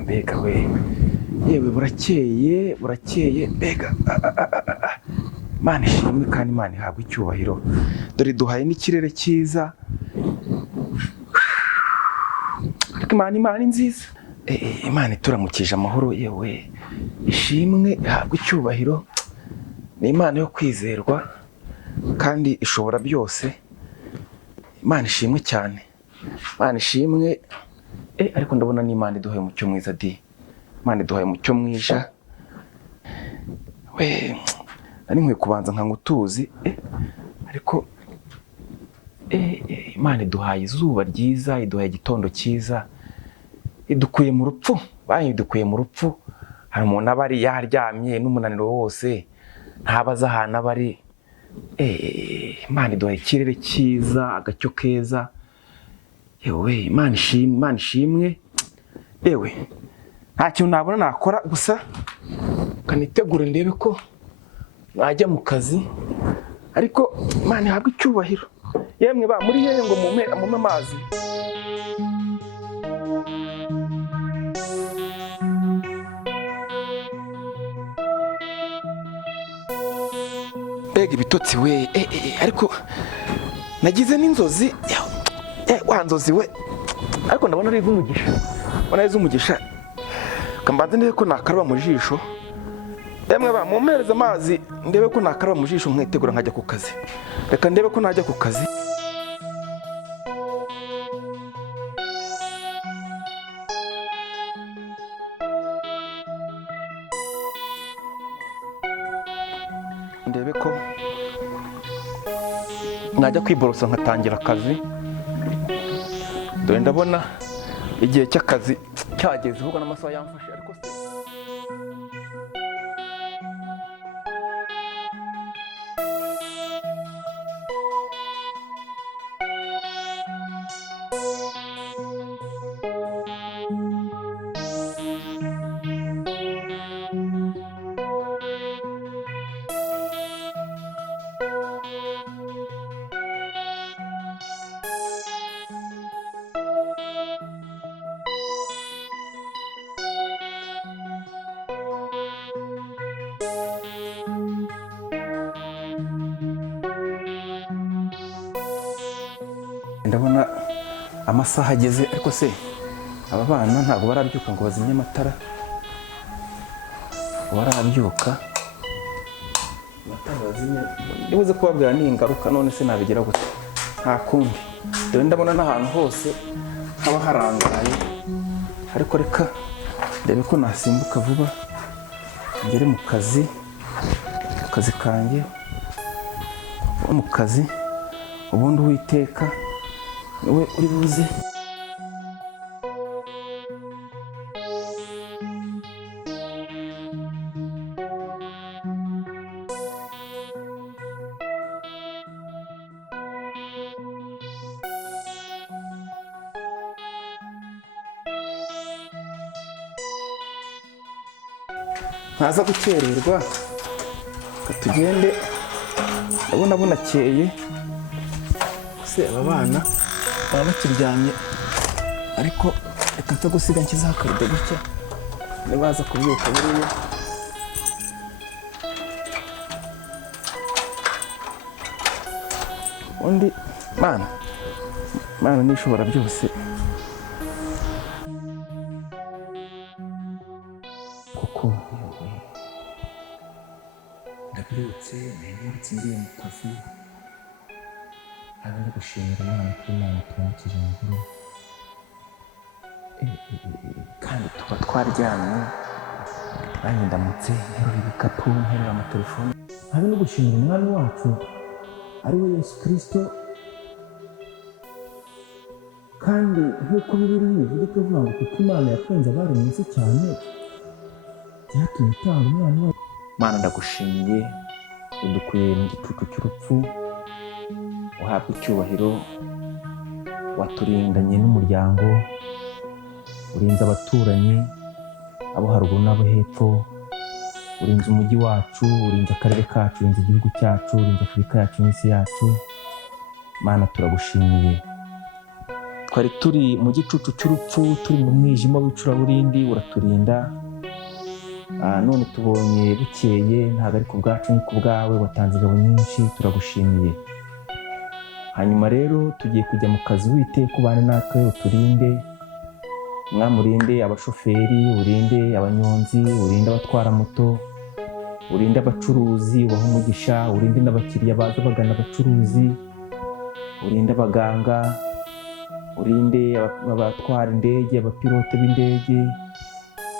mbega we, yewe burakeye mbega Imana ishimwe kandi Imana ihabwa icyubahiro. Dore duhaye n'ikirere cyiza, ariko Imana nziza. Imana ituramukije amahoro, yewe ishimwe ihabwa icyubahiro. Ni Imana yo kwizerwa kandi ishobora byose. Imana ishimwe cyane, Imana ishimwe. Ariko ndabona ni Imana iduhaye umucyo mwiza di, Imana iduhaye umucyo mwiza. We nari nkwiye kubanza nkangutuzi, ariko Imana iduhaye izuba ryiza, iduhaye igitondo cyiza, idukuye mu rupfu. Idukuye mu rupfu. Hari umuntu aba ari yaryamye n'umunaniro wose, ntabaza ahantu aba ari. Imana iduhaye ikirere cyiza, agacyo keza. Yewe Imana ishimwe. Yewe nta kintu nabona nakora, gusa kanitegure ndebe ko najya mu kazi, ariko Imana ihabwa icyubahiro. Yemwe ba muri hehe ngo mume amazi? Mbega ibitotsi we, ariko nagize n'inzozi, wa nzozi we, ariko ndabona ari iz'umugisha. Kambanze ndebe ko nakaraba mu jisho. Yemwe ba mumpereza amazi ndebe ko nakaraba mu jisho, nkitegura nkajya ku kazi. Reka ndebe ko najya ku kazi. Ndebe ko najya kwiborosa nkatangira akazi. Dore ndabona igihe cy'akazi cyageze, ahubwo n'amasaha yamfashe, ariko se ndabona amasaha ageze, ariko se aba bana ntabwo barabyuka ngo bazimye amatara. Barabyuka amatara bazimye, ndibuze kubabwira ni ingaruka. None se nabigira gute? Nta kundi. Dore ndabona n'ahantu hose haba harangaye, ariko reka ndebe ko nasimbuka vuba ngere mu kazi kanjye, mu kazi. Ubundi Uwiteka niwe uri buze ntaza gukererwa. Tugende, ndabona bunakeye. Se aba bana baba bakiryamye, ariko reka nza gusiga nshyizeho akarido gutya, nibaza kubyuka buriya. Undi Mana nishobora byose. Kuko ndabyutse ngiye mu kazi, ari gushimira Imana ko Imana itumukije amahoro. Kandi tuba twaryamye, nanjye ndamutse nterura ibikapu, nterura amatelefone. Hari no gushimira Umwami wacu ari we Yesu Kristo. Kandi nk'uko Bibiliya bivuga ikavuga ngo kuko Imana yakunze abari mu isi cyane, byatumye itanga Umwana wayo. Mana ndagushimiye, udukuye mu gicucu cy'urupfu. Uhabwa icyubahiro. Waturindanye n'umuryango, urinze abaturanyi, abo haruguru n'abo hepfo, urinze umujyi wacu, urinze akarere kacu, urinze igihugu cyacu, urinze Afurika yacu n'isi yacu. Mana turagushimiye. twari turi mu gicucu cy'urupfu, turi mu mwijima w'icuraburindi, uraturinda. None tubonye bukeye, ntabwo ari ku bwacu ni ku bwawe, watanze ingabo nyinshi, turagushimiye. Hanyuma rero tugiye kujya mu kazi, Uwiteka ubane natwe, uturinde. Mwami urinde abashoferi, urinde abanyonzi, urinde abatwara moto, urinde abacuruzi, ubahe umugisha, urinde n'abakiriya baza bagana abacuruzi, urinde abaganga, urinde abatwara indege, abapilote b'indege,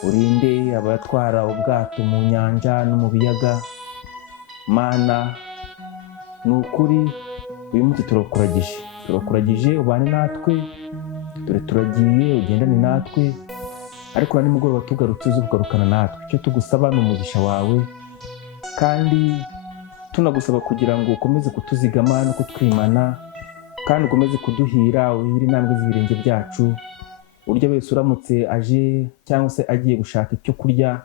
urinde abatwara ubwato mu nyanja no mu biyaga. Mana, ni ukuri uyu munsi turakuragije, ubane natwe, dore turagiye, ugendane natwe, ariko na nimugoroba tugarutse uze kugarukana natwe. Icyo tugusaba ni umugisha wawe, kandi tunagusaba kugira ngo ukomeze kutuzigama no kutwimana, kandi ukomeze kuduhira, uhire intambwe z'ibirenge byacu. Urya wese uramutse aje cyangwa se agiye gushaka icyo kurya,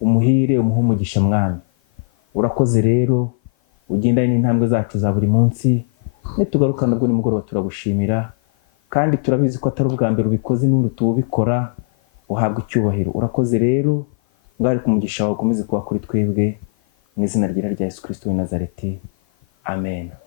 umuhire, umuhe umugisha Mwami. Urakoze rero, ugendane n'intambwe zacu za buri munsi. Nitugaruka nabwo nimugoroba turagushimira, kandi turabizi ko atari ubwa mbere ubikoze, n'undi tubikora. Uhabwa icyubahiro. Urakoze rero, ngari ku mugisha wawe ukomeze kuba kuri twebwe, mu izina rya Yesu Kristo w'i Nazareti. Amen.